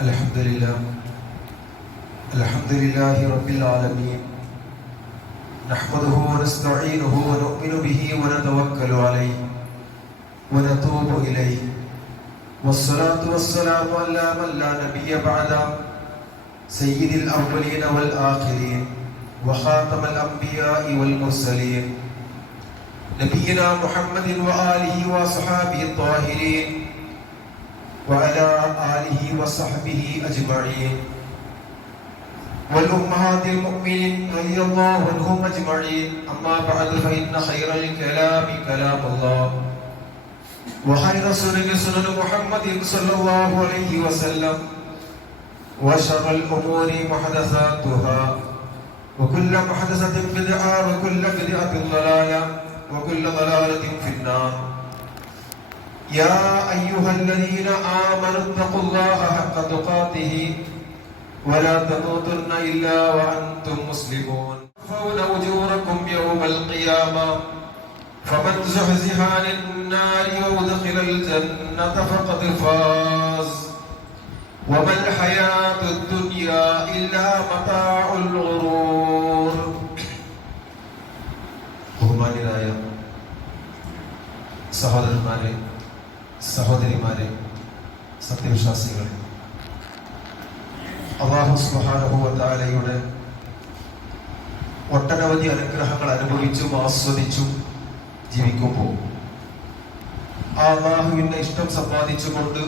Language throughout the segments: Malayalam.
الحمد لله. الحمد لله رب العالمين. نحمده ونستعينه ونؤمن به ونتوكل عليه ونتوب إليه. والصلاة والسلام على من لا نبي بعده. سيد الأولين والآخرين وخاتم الأنبياء والمرسلين. نبينا محمد وآله وصحابه الطاهرين. وعلى آله وصحبه أجمعين. والأمهات المؤمنين رضي الله عنهم أجمعين. أما بعد فإن خير الكلام كلام الله. وخير سنن سنن محمد صلى الله عليه وسلم. وشر الأمور محدثاتها. وكل محدثة بدعة وكل بدعة ضلالة وكل ضلالة في النار. يا أيها الذين آمنوا اتقوا الله حق تقاته ولا تموتن إلا وأنتم مسلمون فون أجوركم يوم القيامة فمن زحزح عن النار وأدخل الجنة فقد فاز وما الحياة الدنيا إلا متاع الغرور ബഹുമാന്യരായ സഹോദരന്മാരെ സഹോദരിമാരെ സത്യവിശ്വാസികളെ അള്ളാഹു സുഹാനുഭവത്താലയുടെ ഒട്ടനവധി അനുഗ്രഹങ്ങൾ അനുഭവിച്ചും ആസ്വദിച്ചും ജീവിക്കുമ്പോൾ ആ അള്ളാഹുവിന്റെ ഇഷ്ടം സമ്പാദിച്ചുകൊണ്ട്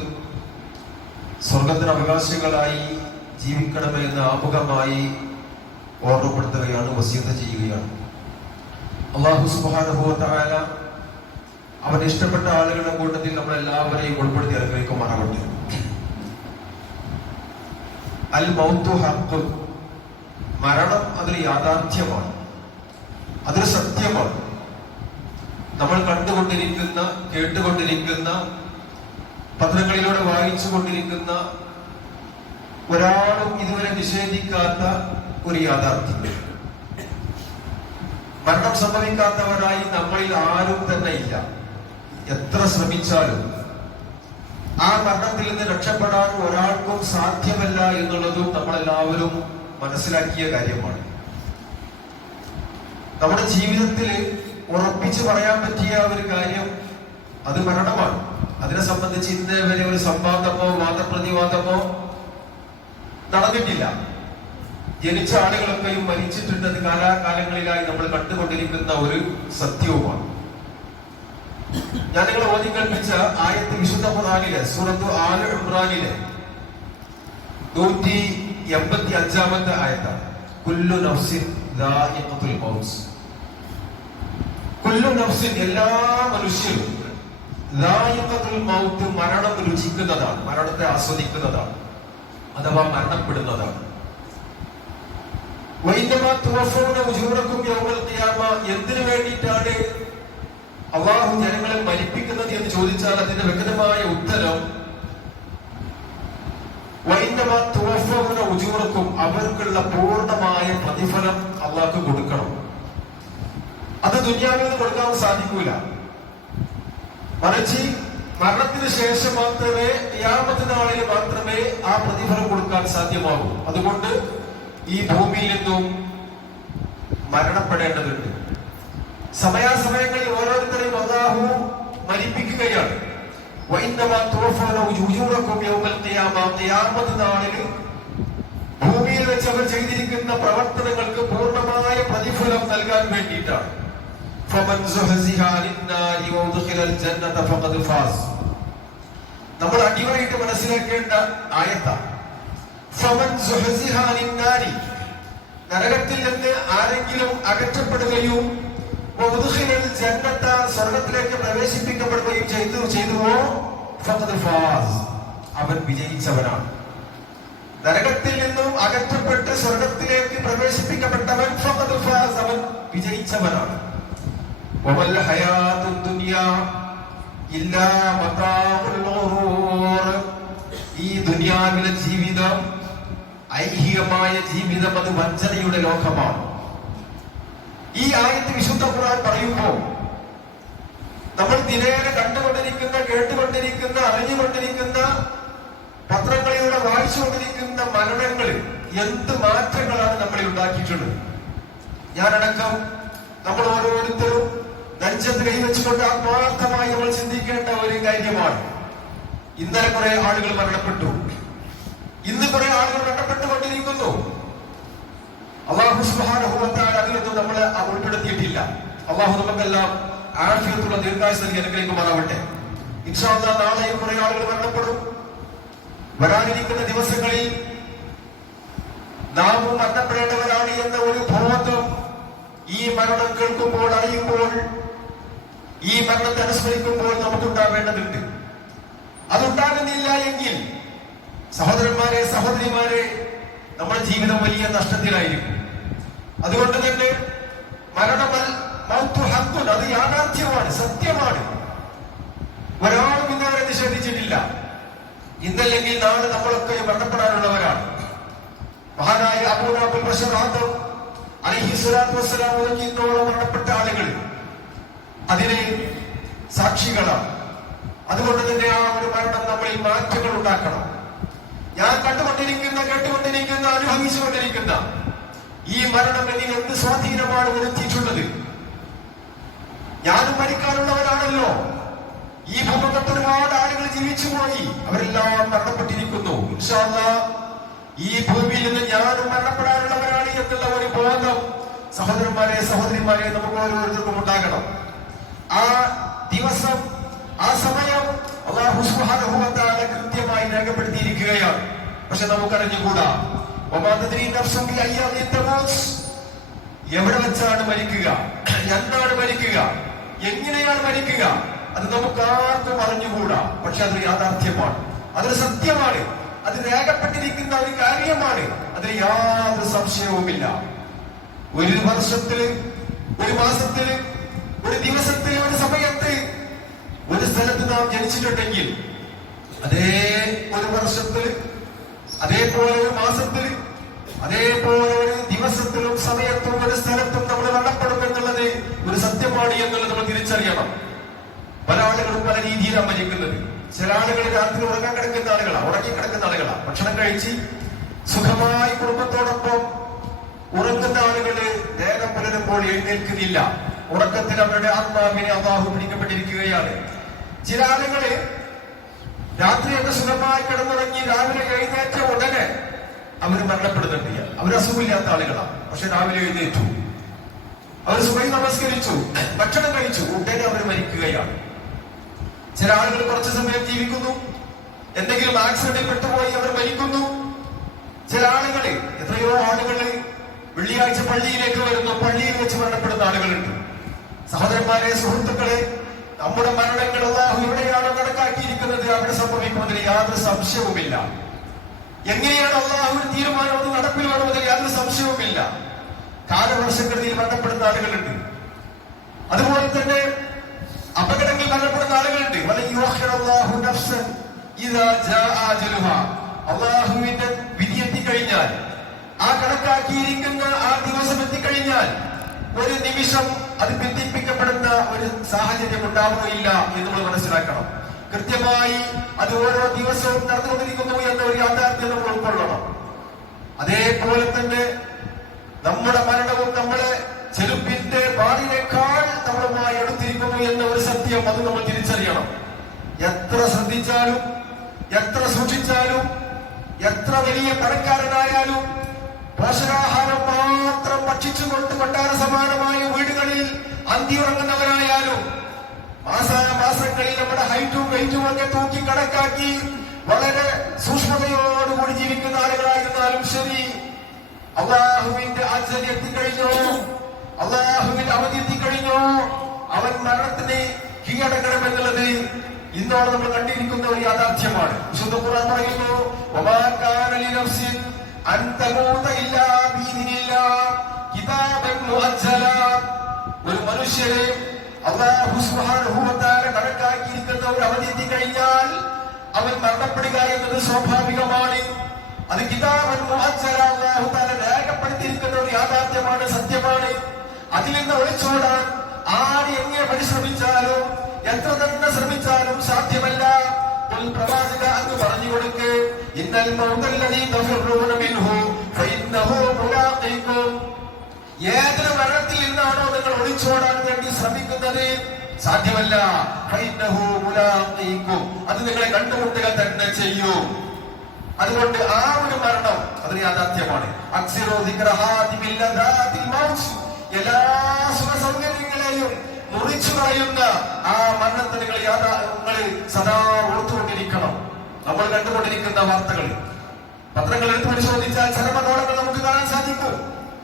സ്വർഗത്തിന് അവകാശികളായി ജീവിക്കണമെന്ന് ആമുഖമായി ഓർമ്മപ്പെടുത്തുകയാണ് വസീത ചെയ്യുകയാണ്. അള്ളാഹു സുബാനുഭവത്തായ അവൻ ഇഷ്ടപ്പെട്ട ആളുകളുടെ കൂട്ടത്തിൽ നമ്മളെല്ലാവരെയും ഉൾപ്പെടുത്തി അനുഗ്രഹിക്കുമാറാവട്ടെ അൽ മൗത്തു ഹക്കും മരണം അതൊരു യാഥാർത്ഥ്യമാണ്. അതൊരു സത്യമാണ്. നമ്മൾ കണ്ടുകൊണ്ടിരിക്കുന്ന കേട്ടുകൊണ്ടിരിക്കുന്ന പത്രങ്ങളിലൂടെ വായിച്ചു കൊണ്ടിരിക്കുന്ന ഒരാളും ഇതുവരെ നിഷേധിക്കാത്ത ഒരു യാഥാർത്ഥ്യം. മരണം സംഭവിക്കാത്തവരായി നമ്മളിൽ ആരും തന്നെ ഇല്ല. എത്ര ശ്രമിച്ചാലും ആ മരണത്തിൽ നിന്ന് രക്ഷപ്പെടാൻ ഒരാൾക്കും സാധ്യമല്ല എന്നുള്ളതും നമ്മളെല്ലാവരും മനസ്സിലാക്കിയ കാര്യമാണ്. നമ്മുടെ ജീവിതത്തിൽ ഉറപ്പിച്ചു പറയാൻ പറ്റിയ ഒരു കാര്യം അത് മരണമാണ്. അതിനെ സംബന്ധിച്ച് ഇന്നേ വരെ ഒരു സംവാദമോ വാദപ്രതിവാദമോ നടന്നിട്ടില്ല. ജനിച്ച ആളുകളൊക്കെയും മരിച്ചിട്ടുണ്ടെന്ന് കാലാകാലങ്ങളിലായി നമ്മൾ കണ്ടുകൊണ്ടിരിക്കുന്ന ഒരു സത്യവുമാണ്. ഞാൻ നിങ്ങളെ ഓതി കൽപ്പിച്ച ആയത്ത് വിശുദ്ധ ഖുർആനിലെ സൂറത്ത് ആല ഇമ്രാനിലെ നൂറ്റി എൺപത്തി അഞ്ചാമത്തെ ആയത്താണ്. കുല്ലു നഫ്സിൻ മൗത്ത്. കുല്ലു നഫ്സിൻ എല്ലാ മനുഷ്യരും ദായിഖത്തുൽ മൗത്ത് മരണം രുചിക്കുന്നതാണ് മരണത്തെ ആസ്വദിക്കുന്നതാണ് അഥവാ മരണപ്പെടുന്നതാണ്. എന്തിനു വേണ്ടിയിട്ടാണ് അള്ളാഹു ജനങ്ങളെ മരിപ്പിക്കുന്നത് എന്ന് ചോദിച്ചാൽ അതിന്റെ വ്യക്തമായ ഉത്തരം ഉജൂറക്കും അവർക്കുള്ള പൂർണമായ പ്രതിഫലം അള്ളാഹ്ക്ക് കൊടുക്കണം. അത് ദുനിയാവിൽ കൊടുക്കാൻ സാധിക്കൂല. മറിച്ച് മരണത്തിന് ശേഷം മാത്രമേ യാമത്തിനാളിൽ മാത്രമേ ആ പ്രതിഫലം കൊടുക്കാൻ സാധ്യമാകൂ. അതുകൊണ്ട് ഈ ഭൂമിയിൽ നിന്നും മരണപ്പെടേണ്ടതുണ്ട്. സമയാസമയങ്ങളിൽ ഓരോരുത്തരെയും അള്ളാഹു മരിപ്പിക്കുകയാണ്. ഭൂമിയിൽ വെച്ച് അവർ ചെയ്തിരിക്കുന്ന പ്രവർത്തനങ്ങൾക്ക് പൂർണമായ പ്രതിഫലം നൽകാൻ വേണ്ടിയിട്ടാണ്. നമ്മൾ അടിവരായിട്ട് മനസ്സിലാക്കേണ്ട ആയത്താണ്. നരകത്തിൽ നിന്ന് ആരെങ്കിലും അകറ്റപ്പെടുകയും ജന്നത്ത സ്വർഗത്തിലേക്ക് പ്രവേശിപ്പിക്കപ്പെടുകയും ചെയ്തു ചെയ്തുവോ? അവൻ വിജയിച്ചവനാണ്. നരകത്തിൽ നിന്നും അകറ്റപ്പെട്ട് സ്വർഗത്തിലേക്ക് പ്രവേശിപ്പിക്കപ്പെട്ടവൻ അവൻ വിജയിച്ചവനാണ്. ഈ ദുനിയാവിലെ ജീവിതം ഐഹികമായ ജീവിതം അത് വഞ്ചനയുടെ ലോകമാണ്. ഈ ആയത്ത് വിശുദ്ധ ഖുർആൻ പറയുമ്പോൾ നമ്മൾ ദിനേന കണ്ടുകൊണ്ടിരിക്കുന്ന കേട്ടുകൊണ്ടിരിക്കുന്ന അറിഞ്ഞുകൊണ്ടിരിക്കുന്ന പത്രങ്ങളിലൂടെ വായിച്ചുകൊണ്ടിരിക്കുന്ന മരണങ്ങൾ എന്ത് മാറ്റങ്ങളാണ് നമ്മളിൽ ഉണ്ടാക്കിയിട്ടുള്ളത്? ഞാനടക്കം നമ്മൾ ഓരോരുത്തരും നെഞ്ചത്ത് കൈവച്ചുകൊണ്ട് ആത്മാർത്ഥമായി നമ്മൾ ചിന്തിക്കേണ്ട ഒരു കാര്യമാണ്. ഇന്നലെ കുറെ ആളുകൾ മരണപ്പെട്ടു. ഇന്ന് കുറെ ആളുകൾ മരണപ്പെട്ടുകൊണ്ടിരിക്കുന്നു. അള്ളാഹു സുബാനുഭവത്താൽ അതിലൊന്നും നമ്മൾ ഉൾപ്പെടുത്തിയിട്ടില്ല. അള്ളാഹു നമുക്കെല്ലാം ആഴ്ചയത്തുള്ള ദീർഘായുസ് നൽകി അനുഗ്രഹിക്കുമാറാവട്ടെ. ഇൻഷാല്ല നാളെയും കുറെ ആളുകൾ മരണപ്പെടും. വരാനിരിക്കുന്ന ദിവസങ്ങളിൽ നാമും മരണപ്പെടേണ്ടവരാണ് എന്ന ഒരു ബോധം ഈ മരണം കേൾക്കുമ്പോൾ അറിയുമ്പോൾ ഈ മരണത്തെ അനുസ്മരിക്കുമ്പോൾ നമുക്കുണ്ടാവേണ്ടതുണ്ട്. അതുണ്ടാകുന്നില്ല എങ്കിൽ സഹോദരന്മാരെ സഹോദരിമാരെ നമ്മുടെ ജീവിതം വലിയ നഷ്ടത്തിലായിരിക്കും. അതുകൊണ്ട് തന്നെ മൗത്തു ഹക്കുൻ അത് യാഥാർത്ഥ്യമാണ് സത്യമാണ്. ഒരാളും ഇന്നവരെ നിഷേധിച്ചിട്ടില്ല. ഇന്നല്ലെങ്കിൽ നാളെ നമ്മളൊക്കെ മരണപ്പെടാനുള്ളവരാണ്. മഹാനായ അബൂനാബുൽ ബഷർ ആദം സുലാത്ത് വസ്സലാം മുതൽ മരണപ്പെട്ട ആളുകൾ. അതിനെ സാക്ഷികളാണ്. അതുകൊണ്ട് തന്നെ ആ ഒരു മരണം നമ്മളിൽ മാറ്റങ്ങൾ ഉണ്ടാക്കണം ഞാൻ കണ്ടുകൊണ്ടിരിക്കുന്ന കേട്ടുകൊണ്ടിരിക്കുന്ന അനുഭവിച്ചുകൊണ്ടിരിക്കുന്ന ഈ മരണം എന്നിൽ എന്ത് സ്വാധീനമാണ് വരുത്തിയിട്ടുള്ളത്? ഞാനും മരിക്കാനുള്ളവരാണല്ലോ. ഈ ഭൂമുഖത്ത് ഒരുപാട് ആളുകൾ ജീവിച്ചു പോയി. അവരെല്ലാം മരണപ്പെട്ടിരിക്കുന്നു. ഈ ഭൂമിയിൽ നിന്ന് ഞാനും മരണപ്പെടാനുള്ളവരാണ് എന്നുള്ള ഒരു ബോധം സഹോദരന്മാരെ സഹോദരിമാരെ നമുക്ക് ഓരോരുത്തർക്കും ഉണ്ടാകണം. ആ ദിവസം ആ സമയം അള്ളാഹു കൃത്യമായി രേഖപ്പെടുത്തിയിരിക്കുകയാണ്. പക്ഷെ നമുക്കറിഞ്ഞുകൂടാ എവിടെ വെച്ചാണ് മരിക്കുക? എന്താണ് മരിക്കുക? എങ്ങനെയാണ് മരിക്കുക? അത് നമുക്ക് ആർക്കും അറിഞ്ഞുകൂടാ. പക്ഷെ അതൊരു യാഥാർത്ഥ്യമാണ്. അതൊരു സത്യമാണ്. അത് രേഖപ്പെട്ടിരിക്കുന്ന ഒരു കാര്യമാണ്. അതിന് യാതൊരു സംശയവുമില്ല. ഒരു വർഷത്തിൽ ഒരു മാസത്തിൽ ഒരു ദിവസത്തിൽ ഒരു സമയത്ത് ഒരു സ്ഥലത്ത് നാം ജനിച്ചിട്ടുണ്ടെങ്കിൽ അതേ ഒരു വർഷത്തിൽ അതേപോലെ ഒരു മാസത്തിൽ അതേപോലെ ഒരു ദിവസത്തിലും സമയത്തും ഒരു സ്ഥലത്തും നമ്മൾ നടപ്പെടും എന്നുള്ളത് ഒരു സത്യമാണ് എന്നുള്ളത് നമ്മൾ തിരിച്ചറിയണം. പല ആളുകളും പല രീതിയിലാണ് മരിക്കുന്നത്. ചില ആളുകൾ രാത്രി ഉറങ്ങാൻ കിടക്കുന്ന ആളുകളാണ് ഉറങ്ങി കിടക്കുന്ന ആളുകളാണ് ഭക്ഷണം കഴിച്ച് സുഖമായി കുടുംബത്തോടൊപ്പം ഉറങ്ങുന്ന ആളുകൾ നേരം പുലരുമ്പോൾ എഴുന്നേൽക്കുന്നില്ല. ഉറക്കത്തിൽ അവരുടെ ആത്മാവിനെ അള്ളാഹു പിടിക്കപ്പെട്ടിരിക്കുകയാണ്. ചില ആളുകൾ രാത്രിയൊക്കെ സുഖമായി കിടന്നുറങ്ങി രാവിലെ എഴുന്നേറ്റ ഉടനെ അവർ മരണപ്പെടുന്നുണ്ട്. അവർ അസുഖമില്ലാത്ത ആളുകളാണ് പക്ഷെ രാവിലെ എഴുന്നേറ്റു. അവർ സുഖം നമസ്കരിച്ചു. ഭക്ഷണം കഴിച്ചു. ഉടനെ അവർ മരിക്കുകയാണ്. ചില ആളുകൾ കുറച്ചു സമയം ജീവിക്കുന്നു. എന്തെങ്കിലും ആക്സിഡന്റിൽ പെട്ടുപോയി അവർ മരിക്കുന്നു. ചില ആളുകൾ എത്രയോ ആളുകൾ വെള്ളിയാഴ്ച പള്ളിയിലേക്ക് വരുന്നു. പള്ളിയിൽ വെച്ച് മരണപ്പെടുന്ന ആളുകളുണ്ട്. സഹോദരന്മാരെ സുഹൃത്തുക്കളെ നമ്മുടെ മരണങ്ങൾ അള്ളാഹു എവിടെയാണോ കണക്കാക്കിയിരിക്കുന്നത് അവിടെ സംഭവിക്കുന്നതിന് യാതൊരു സംശയവുമില്ല. എങ്ങനെയാണ് അള്ളാഹുവിന് തീരുമാനം അത് നടപ്പിൽ വേണമെന്നതിൽ യാതൊരു സംശയവുമില്ല. കാലവർഷക്കെടുതിയിൽ മരണപ്പെടുന്ന ആളുകളുണ്ട്. അതുപോലെ തന്നെ അപകടങ്ങളിൽ മരണപ്പെടുന്ന ആളുകളുണ്ട്. അള്ളാഹുവിന്റെ വിധി എത്തിക്കഴിഞ്ഞാൽ ആ കണക്കാക്കിയിരിക്കുന്ന ആ ദിവസം എത്തിക്കഴിഞ്ഞാൽ ഒരു നിമിഷം അത് ബന്ധിപ്പിക്കപ്പെടുന്ന ഒരു സാഹചര്യം ഉണ്ടാവുകയില്ല എന്ന് നമ്മൾ മനസ്സിലാക്കണം. കൃത്യമായി അത് ഓരോ ദിവസവും നടന്നുകൊണ്ടിരിക്കുന്നു എന്ന ഒരു യാഥാർത്ഥ്യം നമ്മൾ ഉൾക്കൊള്ളണം. അതേപോലെ തന്നെ നമ്മുടെ മരണവും നമ്മളെ ചെരുപ്പിന്റെ ബാറിനേക്കാൾ നമ്മളുമായി എടുത്തിരിക്കുന്നു എന്ന ഒരു സത്യം അത് നമ്മൾ തിരിച്ചറിയണം. എത്ര ശ്രദ്ധിച്ചാലും എത്ര സൂക്ഷിച്ചാലും എത്ര വലിയ പണക്കാരനായാലും പോഷകാഹാരം മാത്രം ഭക്ഷിച്ചുകൊണ്ട് കൊട്ടാര സമാനമായ വീടുകളിൽ അന്തിയുറങ്ങുന്നവരായാലും മാസാമാസങ്ങളിൽ നമ്മുടെ ഹൈറ്റും വെയിറ്റും ഒക്കെ തൂക്കി കണക്കാക്കി വളരെ സൂക്ഷ്മതയോടുകൂടി ജീവിക്കുന്ന ആളുകളായിരുന്നാലും ശരി. അള്ളാഹുവിന്റെ ആചാര്യ എത്തിക്കഴിഞ്ഞോ? അള്ളാഹുവിന്റെ അവധി എത്തിക്കഴിഞ്ഞോ? അവൻ മരണത്തിന് കീഴടക്കണം എന്നുള്ളത് ഇന്നോടെ നമ്മൾ കണ്ടിരിക്കുന്ന ഒരു യാഥാർത്ഥ്യമാണ്. വിശുദ്ധ ഖുർആൻ പറയുന്നു ഒരു മനുഷ്യരെ കണക്കാക്കിയിരിക്കുന്ന ഒരു അവധി കഴിഞ്ഞാൽ അവൻ മരണപ്പെടുക എന്നത് സ്വാഭാവികമാണ്. അത് കിതാബൻ തആല രേഖപ്പെടുത്തിയിരിക്കുന്ന ഒരു യാഥാർത്ഥ്യമാണ് സത്യമാണ്. അതിൽ നിന്ന് ഒളിച്ചോടാൻ ആര് എങ്ങനെ പരിശ്രമിച്ചാലും എത്ര തന്നെ ശ്രമിച്ചാലും സാധ്യമല്ല. പ്രവാചക അങ്ങ് പറഞ്ഞു കൊടുക്ക് ഇന്നൽ الذي تفرون منه ഫഇന്നഹു ملاقيكم. ഏതൊരു മരണത്തിൽ നിന്നാണോ നിങ്ങൾ ഒളിച്ചോടാൻ വേണ്ടി ശ്രമിക്കുന്നത്? സാധ്യമല്ല. അത് നിങ്ങളെ കണ്ടുമുട്ടുക തന്നെ ചെയ്യൂ. അതുകൊണ്ട് ആ ഒരു മരണം അതിന് യാഥാർത്ഥ്യമാണ്. എല്ലാ സുഖസൗകര്യങ്ങളെയും മുറിച്ചു കളയുന്ന ആ മരണത്തെ നിങ്ങൾ യാഥാ നിങ്ങൾ സദാ ഓർത്തുകൊണ്ടിരിക്കണം. നമ്മൾ കണ്ടുകൊണ്ടിരിക്കുന്ന വാർത്തകൾ. പത്രങ്ങൾ എടുത്ത് പരിശോധിച്ചാൽ ചരമകോളങ്ങൾ നമുക്ക് കാണാൻ സാധിക്കും.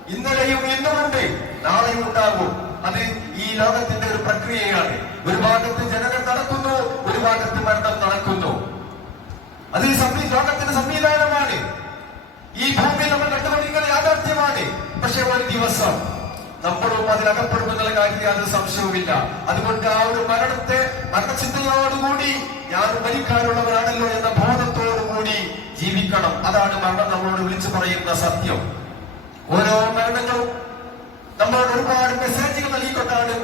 ഇന്നലെയും ഇന്നുമുണ്ട് നാളെയും ഉണ്ടാകും. അത് ഈ ലോകത്തിന്റെ ഒരു പ്രക്രിയയാണ്. ഒരു ഭാഗത്ത് ജനനം നടക്കുന്നു ഒരു ഭാഗത്ത് മരണം നടക്കുന്നു. അത് സംവി ലോകത്തിന്റെ സംവിധാനമാണ്. ഈ ഭൂമി നമ്മൾ കണ്ടുകൊണ്ടിരിക്കുന്ന യാഥാർത്ഥ്യമാണ്. പക്ഷെ ഒരു ദിവസം നമ്മളും അതിലകപ്പെടുമെന്നുള്ള കാര്യത്തിൽ യാതൊരു സംശയവുമില്ല. അതുകൊണ്ട് ആ ഒരു മരണത്തെ മരണചിന്തയോടുകൂടി ഞാൻ മരിക്കാനുള്ളവരാണല്ലോ എന്ന ബോധത്തോടു കൂടി ജീവിക്കണം. അതാണ് മരണം നമ്മളോട് വിളിച്ചു പറയുന്ന സത്യം. ഓരോ മരണങ്ങളും നമ്മളോട് ഒരുപാട് മെസ്സേജുകൾ നൽകിക്കൊണ്ടാണ്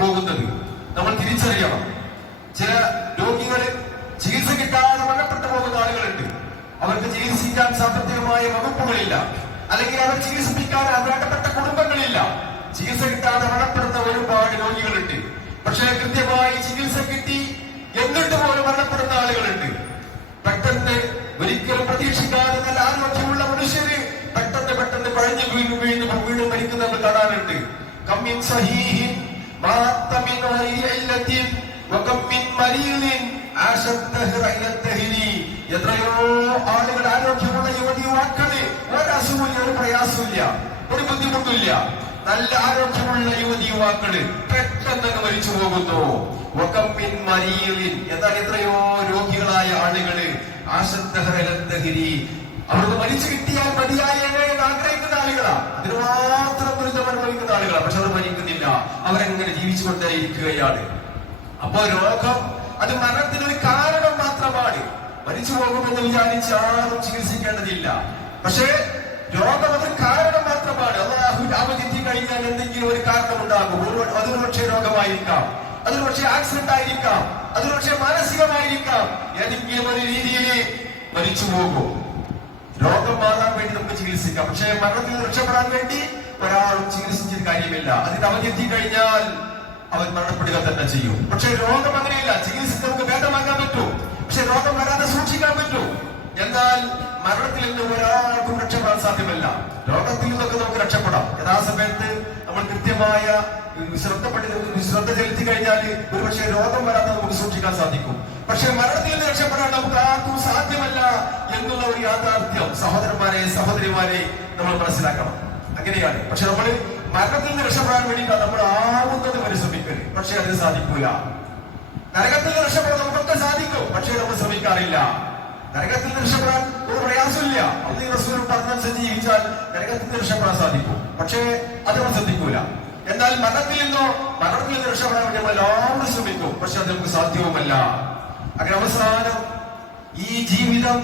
പോകുന്നത്. നമ്മൾ തിരിച്ചറിയണം. ചില രോഗികളിൽ ചികിത്സ കിട്ടാതെ മരണപ്പെട്ടു പോകുന്ന ആളുകളുണ്ട്. അവർക്ക് ചികിത്സിക്കാൻ സാമ്പത്തികമായ വകുപ്പുകളില്ല. അല്ലെങ്കിൽ അവർ ചികിത്സിപ്പിക്കാൻ അർഹതപ്പെട്ട കുടുംബങ്ങളില്ല. ചികിത്സ കിട്ടാതെ മരണപ്പെടുന്ന ഒരുപാട് രോഗികളുണ്ട്. പക്ഷേ കൃത്യമായി ചികിത്സ കിട്ടി എന്നിട്ട് പോലും മരണപ്പെടുന്ന ആളുകളുണ്ട്. പെട്ടെന്ന് ഒരിക്കലും പ്രതീക്ഷിക്കാതെ നല്ല ആരോഗ്യമുള്ള മനുഷ്യര് പെട്ടെന്ന് പെട്ടെന്ന് പഴഞ്ഞു വീണ് വീണ് വീണ്ടും മരിക്കുന്നത് കാണാനുണ്ട് കമ്മിൻ സഹീഹിൻ ആളുകൾ ആരോഗ്യമുള്ള യുവതി വാക്കൾ ഒരു പ്രയാസമില്ല ഒരു ബുദ്ധിമുട്ടില്ല നല്ല ആരോഗ്യമുള്ള യുവതി യുവാക്കൾ പെട്ടെന്ന് മരിച്ചു പോകുന്നു. എന്നാൽ എത്രയോ രോഗികളായ ആളുകൾ ആശദ്ധഹരലന്തഹിരി അവർക്ക് മരിച്ചു കിട്ടിയാൽ മതിയായ ആഗ്രഹിക്കുന്ന ആളുകളാ. അതിന് മാത്രം ദുരിതം അനുഭവിക്കുന്ന ആളുകളാ. പക്ഷെ അവർ മരിക്കുന്നില്ല. അവരെങ്ങനെ ജീവിച്ചുകൊണ്ടേയിരിക്കുകയാണ്. അപ്പോ രോഗം അത് മരണത്തിനൊരു കാരണം മാത്രമാണ്. മരിച്ചു പോകുമെന്ന് വിചാരിച്ച് ആരും ചികിത്സിക്കേണ്ടതില്ല. പക്ഷേ രോഗം അത് കാരണം മാത്രമാണ്. അള്ളാഹു അവധി കഴിഞ്ഞാൽ എന്തെങ്കിലും ഒരു കാരണം ഉണ്ടാകും. ഒരു- അതൊരു പക്ഷേ രോഗമായിരിക്കാം. അതൊരു പക്ഷേ ആക്സിഡന്റ് ആയിരിക്കാം. അതൊരു പക്ഷേ മാനസികമായിരിക്കാം. ഏതെങ്കിലും ഒരു രീതിയിൽ മരിച്ചു പോകും. രോഗം മാറാൻ വേണ്ടി നമുക്ക് ചികിത്സിക്കാം. പക്ഷേ മരണത്തിൽ രക്ഷപ്പെടാൻ വേണ്ടി ഒരാളും ചികിത്സിച്ചിട്ട് കാര്യമില്ല. അതിന്റെ അവധി കഴിഞ്ഞാൽ അവൻ മരണപ്പെടുക തന്നെ ചെയ്യും. പക്ഷേ രോഗം അങ്ങനെയില്ല. ചികിത്സിച്ച് നമുക്ക് ഭേദമാക്കാൻ പറ്റും. പക്ഷെ രോഗം വരാതെ സൂക്ഷിക്കാൻ പറ്റും. എന്നാൽ മരണത്തിൽ നിന്ന് ഒരാൾക്കും രക്ഷപ്പെടാൻ സാധ്യമല്ല. രോഗത്തിൽ നിന്നൊക്കെ നമുക്ക് രക്ഷപ്പെടാം. യഥാസമയത്ത് നമ്മൾ കൃത്യമായ ശ്രദ്ധപ്പെട്ട് ശ്രദ്ധ ചെലുത്തി കഴിഞ്ഞാൽ ഒരുപക്ഷെ രോഗം വരാതെ നമുക്ക് സൂക്ഷിക്കാൻ സാധിക്കും. പക്ഷെ മരണത്തിൽ നിന്ന് രക്ഷപ്പെടാൻ നമുക്ക് ആർക്കും സാധ്യമല്ല എന്നുള്ള ഒരു യാഥാർത്ഥ്യം സഹോദരന്മാരെ സഹോദരിമാരെ നമ്മൾ മനസ്സിലാക്കണം. അങ്ങനെയാണ്. പക്ഷെ നമ്മൾ മരണത്തിൽ നിന്ന് രക്ഷപ്പെടാൻ വേണ്ടി നമ്മൾ ആവുന്നത് വരെ ശ്രമിക്കരുത് പക്ഷെ അതിന് സാധിക്കൂല. നരകത്തിൽ നിന്ന് രക്ഷപ്പെടാൻ നമുക്കൊക്കെ സാധിക്കും. പക്ഷെ നമ്മൾ ശ്രമിക്കാറില്ല. നരകത്തിൽ നിന്ന് രക്ഷപ്പെടാൻ ഒരു പ്രയാസമില്ല. അന്ന് റസൂൽ പറഞ്ഞനുസരിച്ച് ജീവിച്ചാൽ നരകത്തിൽ നിന്ന് രക്ഷപ്പെടാൻ സാധിക്കും. പക്ഷേ അത് നമ്മൾ ശ്രദ്ധിക്കൂല. എന്നാൽ മരണത്തിൽ നിന്നോ മരണത്തിൽ നിന്ന് രക്ഷപ്പെടാൻ വേണ്ടി നമ്മൾ എല്ലാവരും ശ്രമിക്കും. പക്ഷെ അത് നമുക്ക് സാധ്യവുമല്ല അങ്ങനെ അവസാനം ഈ ജീവിതം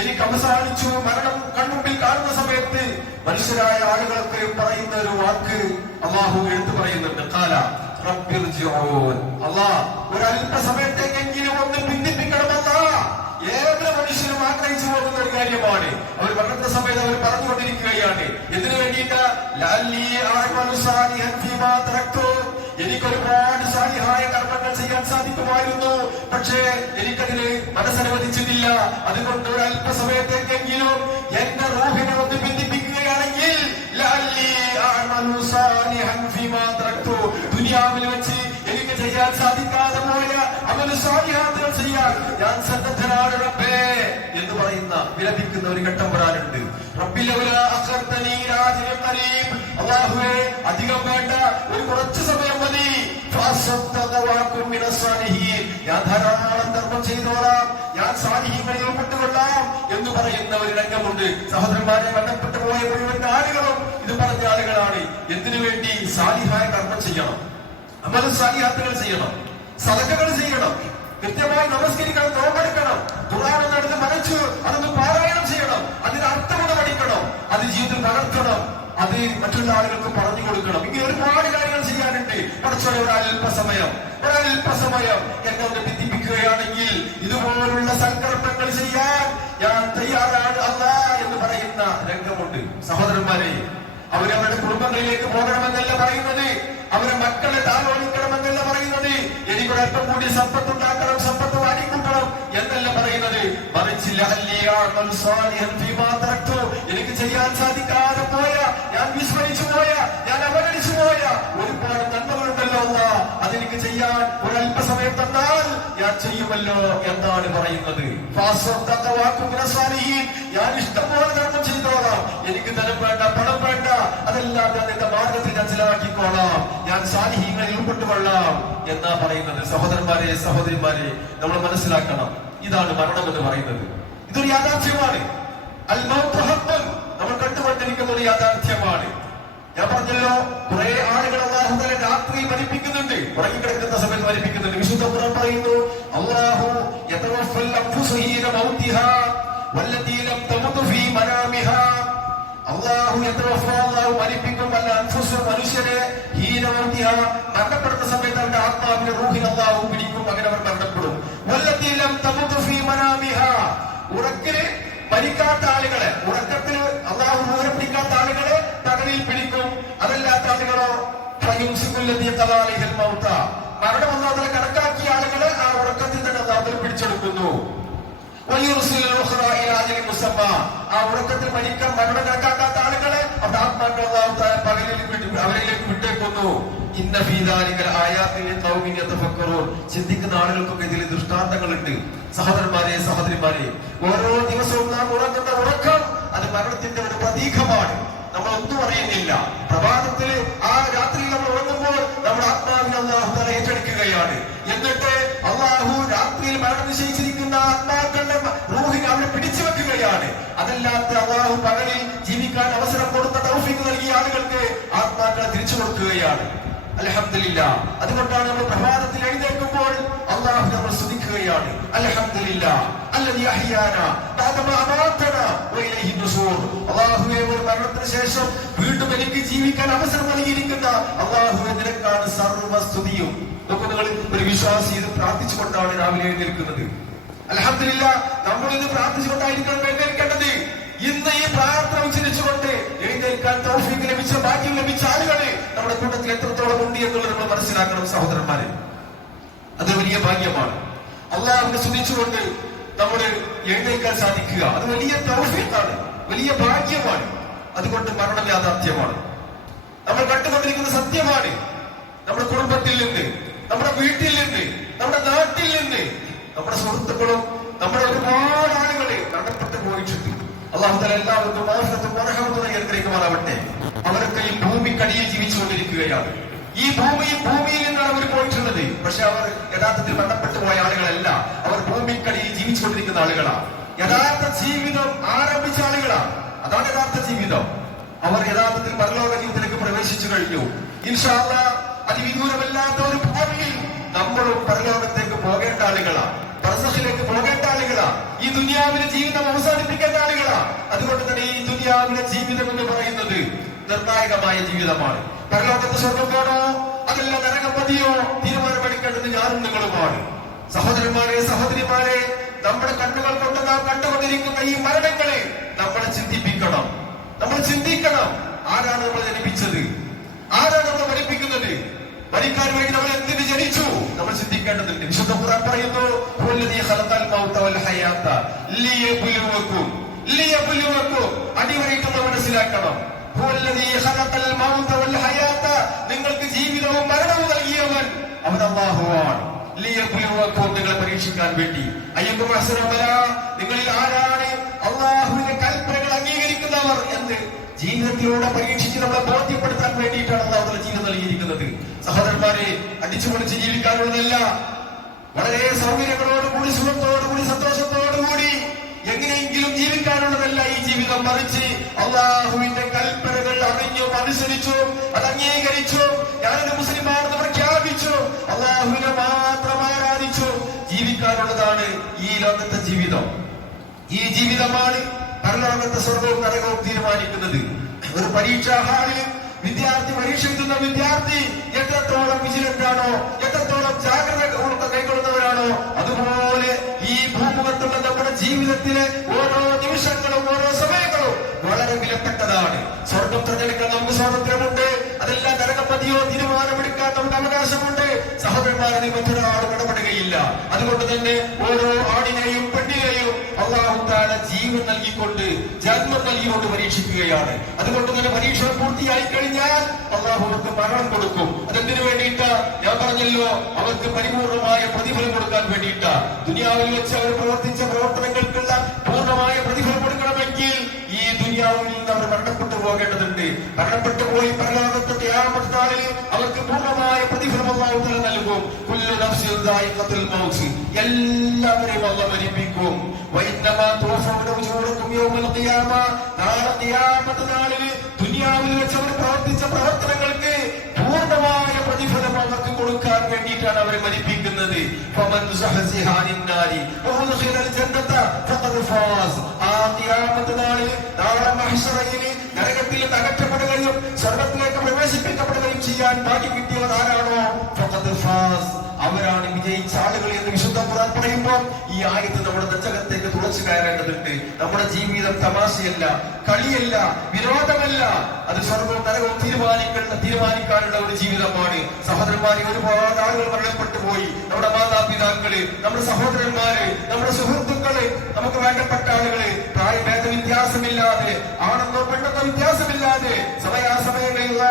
എനിക്ക് അവസാനിച്ചു. മരണം കൺമുമ്പിൽ കാണുന്ന സമയത്ത് മനുഷ്യരായ ആളുകൾക്ക് പറയുന്ന ഒരു വാക്ക് അള്ളാഹു എടുത്തു പറയുന്നുണ്ട്. കാല റബ്ബിർജിഊൻ. അല്ലാഹ് ഒരല്പ സമയത്തേക്കെങ്കിലും ഒന്ന് മനുഷ്യനും ആഗ്രഹിച്ചു പോകുന്ന ഒരു കാര്യമാണ്. അവർ മരണത്തെ സമയത്ത് അവർ പറഞ്ഞുകൊണ്ടിരിക്കുകയാണ്. എന്തിനു വേണ്ടിയിട്ട്? എനിക്ക് ഒരുപാട് സാധ്യമായ കർമ്മങ്ങൾ ചെയ്യാൻ സാധിക്കുമായിരുന്നു. പക്ഷേ എനിക്കതിന് മനസ്സനുവദിച്ചിട്ടില്ല. അതുകൊണ്ട് ഒരു അല്പസമയത്തേക്കെങ്കിലും എന്റെ റൂഹിനെ ഒന്ന് ബന്ധിപ്പിക്കുകയാണെങ്കിൽ ദുനിയാവിൽ വെച്ച് ചെയ്യാൻ സാധിക്കാതെ പോയ അവന് സാലിഹാത്തുകൾ ചെയ്യാൻ ഞാൻ സന്നദ്ധനാണ് റബ്ബേ എന്ന് പറയുന്ന വിലപിക്കുന്ന ഒരു ഘട്ടം വരാനുണ്ട്. അധികം വേണ്ട ഒരു കുറച്ച് സമയം മതി. ഞാൻ ധാരാളം ധർമ്മം ചെയ്തോളാം ഞാൻ സാലിഹീങ്ങളിൽ ഉൾപ്പെട്ടുകൊള്ളാം എന്ന് പറയുന്ന ഒരു രംഗമുണ്ട്. സഹോദരന്മാരെ ബന്ധപ്പെട്ടു പോയ മുഴുവൻ ആളുകളും ഇത് പറഞ്ഞ ആളുകളാണ്. എന്തിനു വേണ്ടി സാലിഹായ കർമ്മം ചെയ്യണം? അമല സാലിയാത്തുകൾ ചെയ്യണം സദക്കകൾ ചെയ്യണം കൃത്യമായി നമസ്കരിക്കണം നോമ്പെടുക്കണം ഖുറാൻ നടന്ന് മനച്ചു അതൊന്ന് പാരായണം ചെയ്യണം അതിന് അർത്ഥമുണ്ട് പഠിക്കണം അത് ജീവിതത്തിൽ തകർക്കണം അത് മറ്റുള്ള ആളുകൾക്ക് പറഞ്ഞു കൊടുക്കണം. ഇങ്ങനെ ഒരുപാട് കാര്യങ്ങൾ ചെയ്യാനുണ്ട്. കുറച്ചൊരു ഒരല്പസമയം ഒരല്പസമയം എന്നെ ഒന്ന് ഭിത്തിപ്പിക്കുകയാണെങ്കിൽ ഇതുപോലുള്ള സങ്കല്പങ്ങൾ ചെയ്യാൻ ഞാൻ തയ്യാറാണ് അല്ല എന്ന് പറയുന്ന രംഗമുണ്ട്. സഹോദരന്മാരെ അവരവരുടെ കുടുംബങ്ങളിലേക്ക് പോകണമെന്നല്ല പറയുന്നത്. അവരെ മക്കളെ താലോലിക്കണമെന്നല്ല പറയുന്നത്. എനിക്കൊരല്പം കൂടി സമ്പത്ത് ഉണ്ടാക്കണം സമ്പത്ത് വാങ്ങിക്കൂട്ടണം എന്നല്ല പറയുന്നത്. മറിച്ചില്ല. എനിക്ക് ചെയ്യാൻ സാധിക്കാതെ ഒരല്പസമയം തന്നാൽ ഞാൻ ചെയ്യുമല്ലോ എന്നാണ് പറയുന്നത്. ഞാൻ ഇഷ്ടംപോലെ ധർമ്മം ചെയ്തോളാം. എനിക്ക് ധനം വേണ്ട പണം വേണ്ട. അതെല്ലാം ഞാൻ എന്റെ മാർഗത്തിൽ ഞാൻ ചിലവാക്കിക്കോളാം. ഞാൻ സാലിഹീങ്ങളിൽ ഉൾപ്പെട്ടുകൊള്ളാം എന്നാ പറയുന്നത്. സഹോദരന്മാരെ സഹോദരിമാരെ നമ്മൾ മനസ്സിലാക്കണം. ഇതാണ് മരണം എന്ന് പറയുന്നത്. ഇതൊരു യാഥാർത്ഥ്യമാണ്. അൽ മൗത്ത് ഹഖ്ഖുൻ. നമ്മൾ കണ്ടുകൊണ്ടിരിക്കുന്ന ഒരു യാഥാർത്ഥ്യമാണ്. ഞാൻ പറഞ്ഞല്ലോ കുറെ ആളുകൾ അള്ളാഹുദല രാത്രി പഠിപ്പിക്കുന്നുണ്ട് ഉറങ്ങിക്കിടക്കുന്ന സമയത്ത് പഠിപ്പിക്കുന്നുണ്ട് വിശുദ്ധ പുറം പറയുന്നു അള്ളാഹു അവർ ആളുകളെ മരണം അള്ളാഹുവിനെ കണക്കാക്കിയ ആളുകളെ ആ ഉറക്കത്തിൽ തന്നെ അള്ളാഹുവിനെ പിടിച്ചെടുക്കുന്നു. ആ ഉറക്കത്തിൽ മരിക്കാൻ മരണം കണക്കാക്കാത്ത ആളുകളെ അവിടെ ആത്മാക്കൾ വിട്ട് അവരിലേക്ക് വിട്ടേക്കുന്നു. ചിന്തിക്കുന്ന ആളുകൾക്കൊക്കെ ഇതിൽ ദൃഷ്ടാന്തങ്ങളുണ്ട്. സഹോദരന്മാരെ സഹോദരിമാരെ ഓരോ ദിവസവും നാം ഉറങ്ങുന്ന ഉറക്കം അത് മരണത്തിന്റെ ഒരു പ്രതീകമാണ്. നമ്മൾ ഒന്നും അറിയുന്നില്ല. പ്രഭാതത്തിൽ ആ രാത്രി നമ്മൾ ഉറങ്ങുമ്പോൾ നമ്മുടെ ആത്മാവിനെ അള്ളാഹു തല ഏറ്റെടുക്കുകയാണ്. എന്നിട്ട് അള്ളാഹു രാത്രിയിൽ മരണം നിശ്ചയിച്ചിരിക്കുന്ന ആത്മാക്കളുടെ റൂഹിനെ അവരെ പിടിച്ചു വെക്കുകയാണ്. അതല്ലാത്ത അള്ളാഹു പകലിൽ ജീവിക്കാൻ അവസരം കൊടുത്ത തൗഫീഖ് നൽകിയ ആളുകൾക്ക് ആത്മാക്കളെ തിരിച്ചു കൊടുക്കുകയാണ്. അലഹമില്ല അതുകൊണ്ടാണ് നമ്മൾ പ്രഭാതത്തിൽ എഴുന്നേൽക്കുമ്പോൾ അള്ളാഹു നമ്മൾ സ്തുതിക്കുകയാണ് അലഹമില്ല മരണത്തിന് ശേഷം വീണ്ടും എനിക്ക് ജീവിക്കാൻ അവസരം നൽകിയിരിക്കുന്ന അള്ളാഹുവെ നിനക്കാണ് സർവസ്തുതിയും. നിങ്ങൾ ഒരു വിശ്വാസി ഇത് പ്രാർത്ഥിച്ചുകൊണ്ടാണ് രാവിലെ എഴുന്നേൽക്കുന്നത്. അലഹമില്ല നമ്മൾ ഇത് പ്രാർത്ഥിച്ചുകൊണ്ടായിരിക്കണം എഴുന്നേൽക്കേണ്ടത്. ഇന്ന് ഈ പ്രാർത്ഥന ഉച്ചരിച്ചുകൊണ്ട് എഴുന്നേൽക്കാൻ തോഫിക്ക് ലഭിച്ച ഭാഗ്യം ലഭിച്ച ആളുകളെ നമ്മുടെ കൂട്ടത്തിൽ എത്രത്തോളം ഉണ്ട് എന്നുള്ളത് നമ്മൾ മനസ്സിലാക്കണം സഹോദരന്മാരെ. അത് വലിയ ഭാഗ്യമാണ്. അള്ളാഹുവിനെ സ്തുതിച്ചുകൊണ്ട് നമ്മൾ എഴുന്നേൽക്കാൻ സാധിക്കുക. അത് വലിയ തൗഫീഖാണ്. വലിയ ഭാഗ്യമാണ്. അതുകൊണ്ട് മരണം യാഥാർത്ഥ്യമാണ്. നമ്മൾ കണ്ടുകൊണ്ടിരിക്കുന്ന സത്യമാണ്. നമ്മുടെ കുടുംബത്തിൽ നിന്ന് നമ്മുടെ വീട്ടിൽ നിന്ന് നമ്മുടെ നാട്ടിൽ നിന്ന് നമ്മുടെ സുഹൃത്തുക്കളും നമ്മുടെ ഒരുപാട് ആളുകളെ മരണപ്പെട്ടു പോയിട്ടുണ്ട് അള്ളാഹുദല എല്ലാവർക്കും അവരൊക്കെ ഈ ഭൂമിക്കടിയിൽ ജീവിച്ചുകൊണ്ടിരിക്കുകയാണ്. ഈ ഭൂമി ഭൂമിയിൽ നിന്നാണ് അവർ പോയിട്ടുള്ളത്. പക്ഷെ അവർ യഥാർത്ഥത്തിൽ മരണപ്പെട്ടു പോയ ആളുകളല്ല. അവർ ഭൂമിക്കടിയിൽ ജീവിച്ചുകൊണ്ടിരിക്കുന്ന ആളുകളാണ് യഥാർത്ഥ ജീവിതം ആരംഭിച്ച ആളുകളാണ് അതാണ് യഥാർത്ഥ ജീവിതം. അവർ യഥാർത്ഥത്തിൽ പരലോക ജീവിതത്തിലേക്ക് പ്രവേശിച്ചു കഴിഞ്ഞു. ഇൻഷാല്ല അതിവിദൂരമല്ലാത്ത ഒരു ഭൂമിയിൽ നമ്മളും പരലോകത്തേക്ക് പോകേണ്ട ആളുകളാണ് പരസഖിലേക്ക് പോകേണ്ട ആളുകളാ. ഈ ദുനിയാവിലെ ജീവിതം അവസാനിപ്പിക്കേണ്ട ആളുകളാ. അതുകൊണ്ട് തന്നെ ഈ ദുനിയാവിലെ ജീവിതം എന്ന് പറയുന്നത് നിർണായകമായ ജീവിതമാണ്. പരലോകത്ത് സ്വർഗം അതല്ല നരകപതിയോ തീരുമാനമെടുക്കേണ്ടത് ഞാനും നിങ്ങളുമാണ്. സഹോദരന്മാരെ സഹോദരിമാരെ നമ്മുടെ കണ്ണുകൾ കൊണ്ട് നാം കണ്ടുകൊണ്ടിരിക്കുന്ന ഈ മരണങ്ങളെ നമ്മളെ ചിന്തിപ്പിക്കണം. നമ്മൾ ചിന്തിക്കണം ആരാണ് നമ്മൾ ജനിപ്പിച്ചത്? ആരാണ് നമ്മൾ പഠിപ്പിക്കുന്നത് മരിക്കാൻ വേണ്ടി നമ്മൾ എന്തിന് ജനിച്ചു? നമ്മൾ ചിന്തിക്കേണ്ടതുണ്ട്. വിശുദ്ധ ഖുർആൻ പറയുന്നു "ഹുവല്ലദീ ഖലഖൽ മൗത വൽ ഹയാത ലിയബ്ലുവക്കും ലിയബ്ലുവക്കും അടിവരയിട്ട് നമ്മൾ മനസ്സിലാക്കണം. "ഹുവല്ലദീ ഖലഖൽ മൗത വൽ നിങ്ങൾക്ക് ജീവിതവും മരണവും നൽകിയവൻ അവൻ ലിയബ്ലുവക്കും നിങ്ങളെ പരീക്ഷിക്കാൻ വേണ്ടി. അഹ്സനമല നിങ്ങളിൽ ആരാണ് അള്ളാഹുവിന്റെ കൽപ്പനകൾ അംഗീകരിക്കുന്നവർ എന്ന് ജീവിതത്തിലൂടെ പരീക്ഷിച്ച് നമ്മളെ ബോധ്യപ്പെടുത്താൻ വേണ്ടിയിട്ടാണ് അള്ളാഹു ജീവിതം നൽകിയിരിക്കുന്നത്. സഹോദരന്മാരെ അടിച്ചു പൊളിച്ച് ജീവിക്കാനുള്ളതല്ല. വളരെ സൗകര്യങ്ങളോടുകൂടി സുഖത്തോടുകൂടി സന്തോഷത്തോടുകൂടി എങ്ങനെയെങ്കിലും ജീവിക്കാനുള്ളതല്ല ഈ ജീവിതം മറിച്ച് അള്ളാഹുവിന്റെ കൽപ്പനകൾ അറിഞ്ഞു അനുസരിച്ചു അത് അംഗീകരിച്ചു ഞാനൊരു മുസ്ലിമാണെന്ന് പ്രഖ്യാപിച്ചു അള്ളാഹുവിനെ മാത്രം ആരാധിച്ചു. ജീവിക്കാനുള്ളതാണ് ഈ ലോകത്തെ ജീവിതം. ഈ ജീവിതമാണ് പരലോകത്തെ സ്വർഗവും നരകവും തീരുമാനിക്കുന്നത്. ഒരു പരീക്ഷാ ഹാളിൽ വിദ്യാർത്ഥി പരീക്ഷ എഴുതുന്ന വിദ്യാർത്ഥി എത്രത്തോളം വിജിലന്റ് ജീവിതത്തിലെ ഓരോ നിമിഷങ്ങളും ഓരോ സമയങ്ങളും വളരെ വിലപ്പെട്ടതാണ്. സ്വർഗം തെരഞ്ഞെടുക്കാൻ നമുക്ക് സ്വാതന്ത്ര്യമുണ്ട്. അതെല്ലാം നരകമതിയോ തീരുമാനമെടുക്കാൻ നമുക്ക് അവകാശമുണ്ട്. സഹോദരന്മാരെ മറ്റൊരാളും ഇടപെടുകയില്ല. അതുകൊണ്ട് തന്നെ ഓരോ പെണ്ണിനെയും അള്ളാഹുത്താല ജീവൻ നൽകിക്കൊണ്ട് ജന്മം നൽകിക്കൊണ്ട് പരീക്ഷിക്കുകയാണ്. അതുകൊണ്ട് തന്നെ പരീക്ഷ പൂർത്തിയായി കഴിഞ്ഞാൽ അള്ളാഹു അവർക്ക് മരണം കൊടുക്കും. അതെന്തിനു വേണ്ടിയിട്ട്? ഞാൻ പറഞ്ഞല്ലോ അവർക്ക് പരിപൂർണമായ പ്രതിഫലം കൊടുക്കാൻ വേണ്ടിയിട്ട്. ദുനിയാവിൽ വെച്ച് അവർ പ്രവർത്തിച്ച പ്രവർത്തനങ്ങൾക്കുള്ള പൂർണമായ പ്രതിഫലം കൊടുക്കണമെങ്കിൽ ദുനിയാവിൽ നിന്ന് അവർ മരണപ്പെട്ടു പോകേണ്ടതുണ്ട്. മരണപ്പെട്ടു പോയി പരലോകത്തെ ത്യാഗപ്പെടുത്താളിൽ അവർക്ക് പൂർണമായ പ്രതിഫലം അള്ളാഹുത്തല നൽകും. എല്ലാവരെയും അല്ല മരിപ്പിക്കും. ദുനിയാവിൽ വെച്ച് അവർ പ്രവർത്തിച്ച പ്രവർത്തനങ്ങൾക്ക് പൂർണമായ പ്രതിഫലം അവർക്ക് കൊടുക്കാൻ വേണ്ടിയിട്ടാണ് അവരെ മരിപ്പിക്കുന്നത്. ഫമൻ സുഹസിഹ അനിന്നാരി വഉദ്ഖിലൽ ജന്നത ഫഖദ് ഫാസ് ആ ഖിയാമത്ത് നാളിൽ നാളെ മഹ്ശറയിൽ നരകത്തിൽ നിന്ന് അകറ്റപ്പെടുകയും സ്വർഗത്തിലേക്ക് പ്രവേശിപ്പിക്കപ്പെടുകയും ചെയ്യാൻ ഭാഗ്യം കിട്ടിയവർ ആരാണോ? അവരാണ് വിജയിച്ച ആളുകൾ എന്ന് വിശുദ്ധ ഖുർആൻ പറയുമ്പോൾ ഈ ആയത്ത് നമ്മുടെ ദശകത്തേക്ക് തുളച്ചു കയറേണ്ടതുണ്ട്. നമ്മുടെ ജീവിതം തമാശയല്ല കളിയല്ല വിനോദമല്ല. അത് സ്വർഗവും നരകവും തീരുമാനിക്കേണ്ട തീരുമാനിക്കാനുള്ള ഒരു ജീവിതമാണ്. സഹോദരന്മാരെ ഒരുപാട് ആളുകൾ മരണപ്പെട്ടു പോയി. നമ്മുടെ മാതാപിതാക്കൾ നമ്മുടെ സഹോദരന്മാര് നമ്മുടെ സുഹൃത്തുക്കൾ നമുക്ക് വേണ്ടപ്പെട്ട ആളുകളെ പ്രായഭേദ വ്യത്യാസമില്ലാതെ ആണെന്നോ പെണ്ണെന്നോ വ്യത്യാസമില്ലാതെ സമയാസമയങ്ങളിൽ